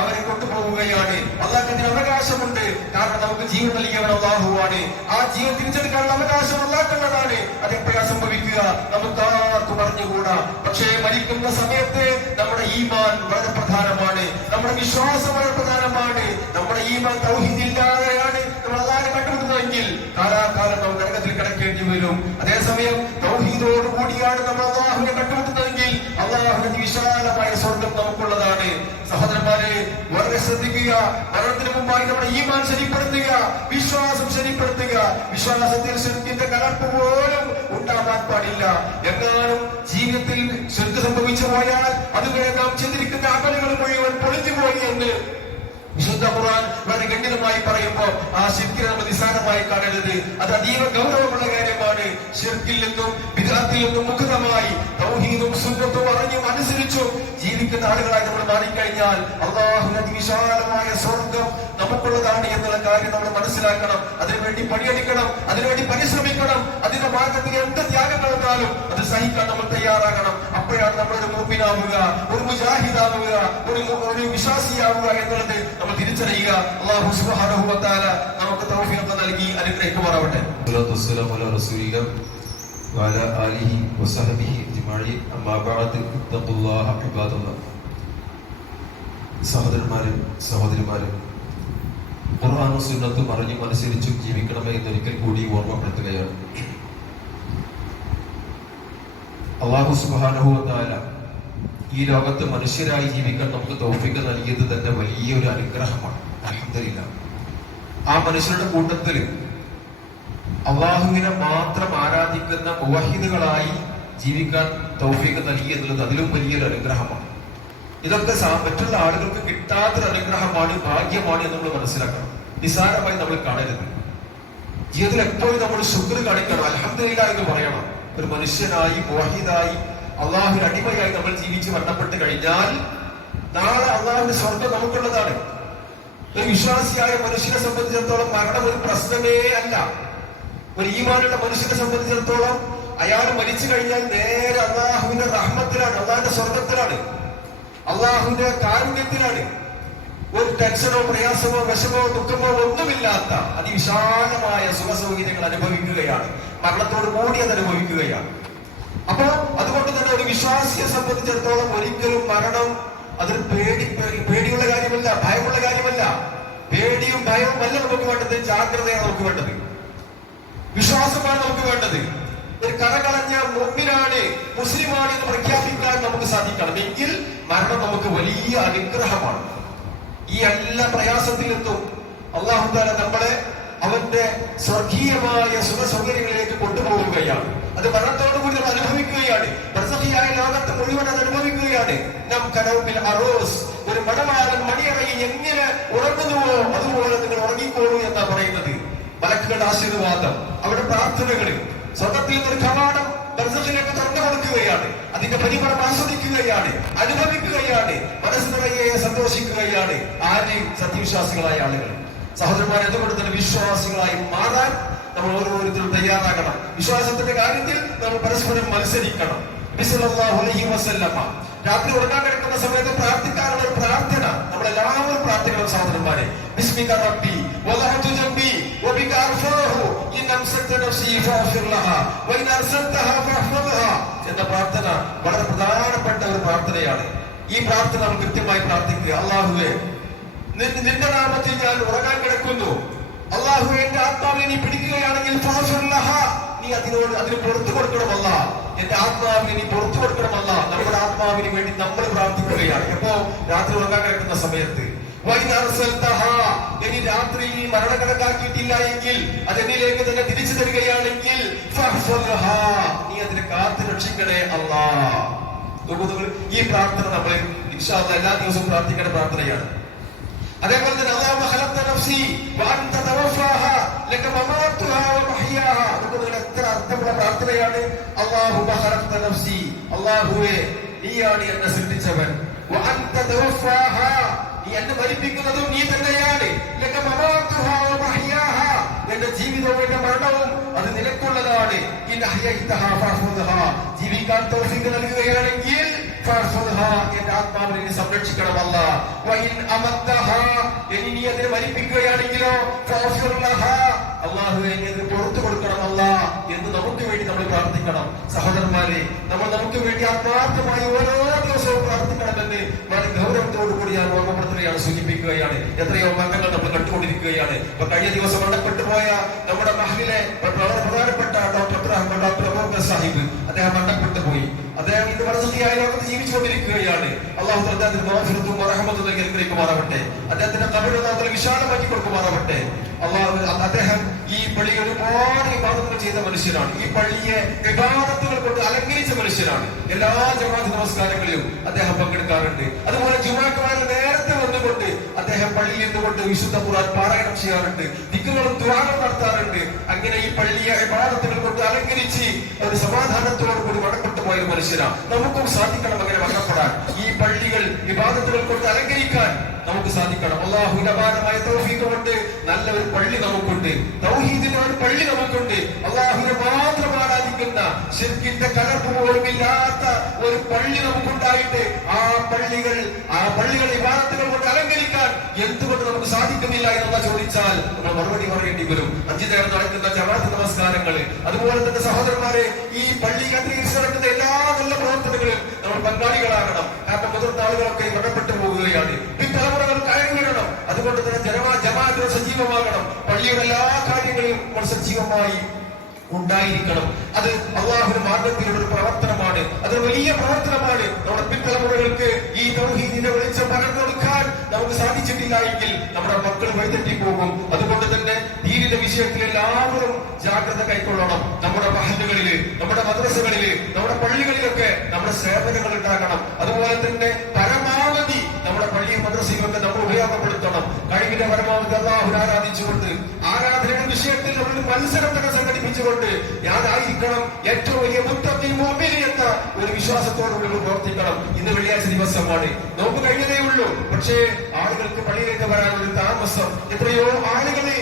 അവരെ കൊണ്ടുപോവുകയാണ്. അള്ളാഹത്തിന് അവകാശമുണ്ട്. കാരണം നമുക്ക് ജീവൻ നൽകിയവൻ അള്ളാഹുവാണ് ആ ജീവൻ തിരിച്ചെടുക്കാനുള്ള അവകാശം അള്ളാഹുള്ളതാണ് അതെപ്പോഴാ സംഭവിക്കുക? നമുക്ക് ആർക്കും അറിഞ്ഞുകൂടാ. പക്ഷേ മരിക്കുന്ന സമയത്ത് നമ്മുടെ ഈമാൻ വളരെ പ്രധാനമാണ്. നമ്മുടെ വിശ്വാസം വളരെ പ്രധാനമാണ്. നമ്മുടെ ഈമാൻ തൗഹീദില്ലാതെയാണ് നമ്മൾ അള്ളാഹിനെ കണ്ടുപിടുന്നതെങ്കിൽ കാലാകാലം നമ്മൾ കിടക്കേണ്ടി വരും. അതേസമയം കൂടിയാണ് നമ്മൾ അള്ളാഹുവിനെ കണ്ടുമുട്ടുന്നതെങ്കിൽ അള്ളാഹുവിന്റെ വിശാലമായ സ്വർഗം നമുക്കുള്ളതാണ്. സഹോദരന്മാരെ വളരെ ശ്രദ്ധിക്കുക. മരണത്തിന് മുമ്പായി നമ്മുടെ ഈമാൻ ശരിപ്പെടുത്തുക. വിശ്വാസം ശരിപ്പെടുത്തുക. വിശ്വാസത്തിൽ ശരിക്കിന്റെ കലർപ്പ് പോലും ഉണ്ടാകാൻ പാടില്ല. എങ്ങാനും ജീവിതത്തിൽ ശ്രദ്ധ സംഭവിച്ചു പോയാൽ അതുവരെ നാം ചെയ്തിരിക്കുന്ന അമലുകൾ മുഴുവൻ പൊളിഞ്ഞു പോയി എന്ന് വിശുദ്ധ ഖുർആൻ വളരെ ഗണ്യമായി പറയുമ്പോൾ ആ ശിർക്കിനെ നമ്മൾ നിസ്സാരമായി കാണരുത്. അത് അതീവ ഗൗരവമുള്ള കാര്യമാണ്. ശിർക്കിൽ നിന്നും വിദഗ്ധത്തിൽ നിന്നും തൗഹീദും സുന്നത്തും അറിഞ്ഞും അനുസരിച്ചും ജീവിക്കുന്ന ആളുകളായി നമ്മൾ മാറിക്കഴിഞ്ഞാൽ അള്ളാഹുവിന്റെ വിശാലമായ സ്വർഗം നമുക്കുള്ളതാണ് എന്നുള്ള കാര്യം നമ്മൾ മനസ്സിലാക്കണം. അതിനുവേണ്ടി പണിയെടുക്കണം അതിനുവേണ്ടി പരിശ്രമിക്കണം അതിന്റെ മാർഗത്തിൽ എന്ത് ത്യാഗം നടന്നാലും അത് സഹിക്കാൻ നമ്മൾ തയ്യാറാകണം. അപ്പോഴാണ് നമ്മൾ ഒരു മൂപ്പിനാവുക ഒരു മുജാഹിദാവുക ഒരു ഒരു വിശ്വാസിയാവുക എന്നുള്ളത് നമ്മൾ തിരിച്ചറിയുക. അള്ളാഹു വ നമുക്ക് തൗഫീഖ് നൽകി അനുഗ്രഹിക്കുമാറാവട്ടെ. وعلى آله وصحبه أجمعين أما بعد اتقوا الله عباد الله സഹോദരന്മാരും സഹോദരിമാരും ഖുർആാനും സുന്നത്തും അറിഞ്ഞും അനുസരിച്ചും ജീവിക്കണമേ എന്നൊരിക്കൽ കൂടി ഓർമ്മപ്പെടുത്തുകയാണ് അള്ളാഹു സുബാനുഭവത്താല ഈ ലോകത്ത് മനുഷ്യരായി ജീവിക്കാൻ നമുക്ക് തൗഫിക്ക് നൽകിയത് തന്നെ വലിയൊരു അനുഗ്രഹമാണ് അൽഹംദുലില്ലാ ആ മനുഷ്യരുടെ കൂട്ടത്തിൽ അള്ളാഹുവിനെ മാത്രം ആരാധിക്കുന്ന മുവഹിദുകളായി ജീവിക്കാൻ തൗഫീഖ് നൽകി എന്നുള്ളത് അതിലും വലിയൊരു അനുഗ്രഹമാണ്. ഇതൊക്കെ മറ്റുള്ള ആളുകൾക്ക് കിട്ടാത്തൊരു അനുഗ്രഹമാണ് ഭാഗ്യമാണ് എന്ന് നമ്മൾ മനസ്സിലാക്കണം. നിസാരമായി നമ്മൾ കാണരുത്. ജീവിതത്തിൽ എപ്പോഴും നമ്മൾ ശുക്ർ കാണിക്കണം അലഹമില്ല എന്ന് പറയണം. ഒരു മനുഷ്യനായി മോഹിതായി അള്ളാഹുവിന് അടിമയായി നമ്മൾ ജീവിച്ച് മരണപ്പെട്ട് കഴിഞ്ഞാൽ നാളെ അള്ളാഹുവിന്റെ സ്വർഗം നമുക്കുള്ളതാണ്. ഒരു വിശ്വാസിയായ മനുഷ്യനെ സംബന്ധിച്ചിടത്തോളം മരണം ഒരു പ്രശ്നമേ അല്ല. ഒരു ഈമാനുള്ള മനുഷ്യനെ സംബന്ധിച്ചിടത്തോളം അയാൾ മരിച്ചു കഴിഞ്ഞാൽ നേരെ അള്ളാഹുവിന്റെ റഹ്മത്തിലാണ് അള്ളാഹിന്റെ സ്വർഗത്തിലാണ് അള്ളാഹുവിന്റെ കാരുണ്യത്തിലാണ്. ഒരു ടെൻഷനോ പ്രയാസമോ വിഷമോ ദുഃഖമോ ഒന്നുമില്ലാത്ത അതിവിശാലമായ സുഖ സൗകര്യങ്ങൾ അനുഭവിക്കുകയാണ്. മരണത്തോട് കൂടി അത് അനുഭവിക്കുകയാണ്. അപ്പോ അതുകൊണ്ട് തന്നെ ഒരു വിശ്വാസിയെ സംബന്ധിച്ചിടത്തോളം ഒരിക്കലും മരണം അതൊരു പേടി പേടിയുള്ള കാര്യമല്ല ഭയമുള്ള കാര്യമല്ല. പേടിയും ഭയവും അല്ല നമുക്ക് വേണ്ടത് ജാഗ്രതയാണ് നമുക്ക് വേണ്ടത്. വിശ്വാസമാണ് നമുക്ക് വേണ്ടത്. ഒരു കറകളഞ്ഞ മുമ്പിനാണ് മുസ്ലിമാണ് എന്ന് പ്രഖ്യാപിക്കാൻ നമുക്ക് സാധിക്കണം. എങ്കിൽ മരണം നമുക്ക് വലിയ അനുഗ്രഹമാണ്. ഈ എല്ലാ പ്രയാസത്തിൽ നിന്നും അള്ളാഹുദാല നമ്മളെ അവന്റെ സ്വർഗീയമായ സുഖ സൗകര്യങ്ങളിലേക്ക് കൊണ്ടുപോവുകയാണ്. അത് മരണത്തോടു കൂടി നമ്മൾ അനുഭവിക്കുകയാണ്. പ്രസഹിയായ ലോകത്ത് മുഴുവൻ അത് അനുഭവിക്കുകയാണ്. നം കനവിൽ അറോസ് ഒരു മണവാളൻ മണിയറയിൽ എങ്ങനെ ഉറങ്ങുന്നുവോ അതുപോലെ നിങ്ങൾ ഉറങ്ങിക്കോളൂ എന്നാ പറയുന്നത്. മലക്കുകളുടെ ആശീർവാദം അവരുടെ പ്രാർത്ഥനകളിൽ സ്വർഗത്തിൽ ഒരു കവാടം ബർസഖിലേക്ക് തുറന്നു കൊടുക്കുകയാണ്. അതിന്റെ പരിമളം ആസ്വദിക്കുകയാണ് അനുഭവിക്കുകയാണ് മനസ്സ് നിറയെ സന്തോഷിക്കുകയാണ് ആര് സത്യവിശ്വാസികളായ ആളുകൾ. സഹോദരന്മാർ എന്തുകൊണ്ട് തന്നെ വിശ്വാസികളായി മാറാൻ നമ്മൾ ഓരോരുത്തരും തയ്യാറാകണം. വിശ്വാസത്തിന്റെ കാര്യത്തിൽ നമ്മൾ പരസ്പരം മത്സരിക്കണം. വസല്ലമ രാത്രി ഉറങ്ങാൻ കിടക്കുന്ന സമയത്ത് പ്രാർത്ഥിക്കാനുള്ള ഒരു പ്രാർത്ഥന. നമ്മളെല്ലാവരും പ്രാർത്ഥിക്കണം സഹോദരന്മാരെ. ബിസ്മിക റബ്ബി വബിക അർഫാഹു إن أمسكت نفسي فاغفر لها وإن أرسلتها فاحفظها. എന്ന പ്രാർത്ഥന വളരെ പ്രധാനപ്പെട്ട ഒരു പ്രാർത്ഥനയാണ്. ഈ പ്രാർത്ഥന നമ്മൾ കൃത്യമായി പ്രാർത്ഥിക്കുക. അല്ലാഹുവേ നിന്റെ നാമത്തിൽ ഞാൻ ഉറങ്ങാൻ കിടക്കുന്നു. അള്ളാഹു എന്റെ ആത്മാവിനെ നീ പിടിക്കുകയാണെങ്കിൽ നീ അതിനോട് അതിന് പുറത്തു കൊടുക്കണമല്ല എന്റെ ആത്മാവിനെ നീ പുറത്തു കൊടുക്കണമല്ല നമ്മുടെ ആത്മാവിന് വേണ്ടി നമ്മൾ പ്രാർത്ഥിക്കുകയാണ്. എപ്പോ? രാത്രി ഉറങ്ങാൻ കിടക്കുന്ന സമയത്ത്. ഇനി രാത്രി ഈ മരണ കണക്കാക്കിയിട്ടില്ല എങ്കിൽ അതെന്നിലേക്ക് തന്നെ തിരിച്ചു തരികയാണെങ്കിൽ. നീ അതിനെ കാത്തു രക്ഷിക്കണേ അള്ളാ ഈ പ്രാർത്ഥന നമ്മൾ ഇൻഷാ എല്ലാ ദിവസവും പ്രാർത്ഥിക്കേണ്ട പ്രാർത്ഥനയാണ്. അതേപോലെ തന്നെ എത്ര അർത്ഥമുള്ള പ്രാർത്ഥനയാണ്. നഫ്സി. നീയാണ് എന്നെ സൃഷ്ടിച്ചവൻ വഅൻത തവഫാഹാ നീ എന്നെ മരിപ്പിക്കുന്നതും നീ തന്നെയാണ് എന്റെ ജീവിതവും എന്റെ മരണവും അത് നിനക്കുള്ളതാണ് ജീവിക്കാൻ തോഫിക്ക് നൽകുകയാണെങ്കിൽ സംരക്ഷിക്കണമല്ലോ. ഫഗ്ഫിർ ലഹാ പുറത്തു കൊടുക്കണം അല്ല എന്ന് നമുക്ക് വേണ്ടി നമ്മൾ പ്രാർത്ഥിക്കണം. സഹോദരന്മാരെ നമ്മൾ നമുക്ക് വേണ്ടി ആത്മാർത്ഥമായി ഓരോ ദിവസവും പ്രാർത്ഥിക്കണം തന്നെ. വളരെ ഗൗരവത്തോടു കൂടി ഞാൻ ഓർമ്മപ്പെടുത്തുകയാണ് സൂചിപ്പിക്കുകയാണ്. എത്രയോ മംഗങ്ങൾ നമ്മൾ കണ്ടുകൊണ്ടിരിക്കുകയാണ്. ഇപ്പൊ കഴിഞ്ഞ ദിവസം മരണപ്പെട്ടു പോയ നമ്മുടെ മഹലിലെ വളരെ പ്രധാനപ്പെട്ട ഡോക്ടർ പ്രമുഖ സാഹിബ് അദ്ദേഹം മരണപ്പെട്ടു പോയി. അദ്ദേഹം ഇന്ന് മനസ്സിലായ ലോകത്ത് ജീവിച്ചുകൊണ്ടിരിക്കുകയാണ്. അള്ളാഹു അദ്ദേഹത്തിന് അനുഗ്രഹിക്കുമാറാവട്ടെ. അദ്ദേഹത്തിന്റെ കബിരനാഥത്തിൽ വിശാലമാക്കി കൊടുക്കുമാറാവട്ടെ അള്ളാഹു അദ്ദേഹം ഈ പള്ളി ഒരുപാട് വിവാദങ്ങൾ ചെയ്ത മനുഷ്യനാണ്. ഈ പള്ളിയെ വിവാദത്തുകൾ കൊണ്ട് അലങ്കരിച്ച മനുഷ്യനാണ്. എല്ലാ ജമാഅത്ത് നമസ്കാരങ്ങളിലും അദ്ദേഹം പങ്കെടുക്കാറുണ്ട്. അതുപോലെ ജുമാക്കുമാരെ നേരത്തെ വന്നുകൊണ്ട് അദ്ദേഹം പള്ളിയിൽ നിന്നുകൊണ്ട് വിശുദ്ധ ഖുർആൻ പാരായണം ചെയ്യാറുണ്ട് ദിക്കുകളും ദ്വാരം നടത്താറുണ്ട്. അങ്ങനെ ഈ പള്ളിയെ വിവാദത്തുകൾ കൊണ്ട് അലങ്കരിച്ച് ഒരു സമാധാനത്തോടു കൂടി മടപ്പെട്ടു പോയ മനുഷ്യനാണ് നമുക്കും സാധിക്കണം അങ്ങനെ വടക്കപ്പെടാൻ ഈ പള്ളികൾ വിവാദത്തുകൾ കൊണ്ട് അലങ്കരിക്കാൻ നമുക്ക് സാധിക്കണം. അള്ളാഹുവിന്റെ അപാരമായ തൗഹീദ് കൊണ്ട് നല്ല ഒരു പള്ളി നമുക്കുണ്ട്. തൗഹീദിന്റെ ഒരു പള്ളി നമുക്കുണ്ട്. അള്ളാഹുവിനെ മാത്രം ആരാധിക്കുന്ന ശിർക്കിന്റെ കലർപ്പ് പോലും ഇല്ലാത്ത ഒരു പള്ളി നമുക്കുണ്ടായിട്ട് ആ പള്ളികൾ ആ പള്ളികൾ വിവാദത്തുകൾ കൊണ്ട് അലങ്കരിക്കാൻ എന്തുകൊണ്ട് നമുക്ക് സാധിക്കുന്നില്ല എന്നുള്ള ചോദിച്ചാൽ നമ്മൾ മറുപടി പറയേണ്ടി വരും. അഞ്ചു നേരം നടക്കുന്ന ജമാഅത്ത് നമസ്കാരങ്ങൾ അതുപോലെ തന്നെ സഹോദരന്മാരെ ഈ പള്ളി കേന്ദ്രീകരിച്ച് നടക്കുന്ന എല്ലാ നല്ല പ്രവർത്തനങ്ങളിലും നമ്മൾ പങ്കാളികളാകണം. കാരണം മുതിർന്ന ആളുകളൊക്കെ മരണപ്പെട്ടു വരണം അതുകൊണ്ട് തന്നെ ജനമാ ജമാഅത്ത് സജീവമാകണം. പള്ളിയുടെ എല്ലാ കാര്യങ്ങളിലും നമ്മൾ സജീവമായി ഉണ്ടായിരിക്കണം. അത് അള്ളാഹുവിന്റെ മാർഗത്തിലുള്ള ഒരു പ്രവർത്തനമാണ്. അത് വലിയ പ്രവർത്തനമാണ്. നമ്മുടെ പിൻതലമുറകൾക്ക് ഈ തൗഹീദിന്റെ വെളിച്ചം പകർന്നു കൊടുക്കാൻ നമുക്ക് സാധിച്ചിട്ടില്ല എങ്കിൽ നമ്മുടെ മക്കൾ വഴിതെറ്റി പോകും. അതുകൊണ്ട് തന്നെ ദീനിന്റെ വിഷയത്തിൽ എല്ലാവരും ജാഗ്രത കൈക്കൊള്ളണം. നമ്മുടെ മഹല്ലുകളിൽ നമ്മുടെ മദ്രസകളിൽ നമ്മുടെ പള്ളികളിലൊക്കെ നമ്മുടെ സേവനങ്ങൾ ഉണ്ടാകണം. അതുപോലെ തന്നെ നമ്മുടെ മദ്രസയൊക്കെ നമ്മൾ ഉപയോഗപ്പെടുത്തണം. കഴിവിന്റെ പരമാവധി അള്ളാഹു ആരാധിച്ചുകൊണ്ട് ആരാധനയുടെ വിഷയത്തിൽ ഒരു മത്സരം തന്നെ സംഘടിപ്പിച്ചുകൊണ്ട് ഞാനായിരിക്കണം ഏറ്റവും വലിയ മുത്തത്തി മോമിനി എന്ന ഒരു വിശ്വാസത്തോടുകൂടി നമ്മൾ പ്രവർത്തിക്കണം. ഇന്ന് വെള്ളിയാഴ്ച ദിവസമാണ്. നോമ്പ് കഴിഞ്ഞതേ ഉള്ളൂ. പക്ഷേ ആളുകൾക്ക് പള്ളിയിലേക്ക് വരാൻ ഒരു താമസം. എത്രയോ ആളുകളെ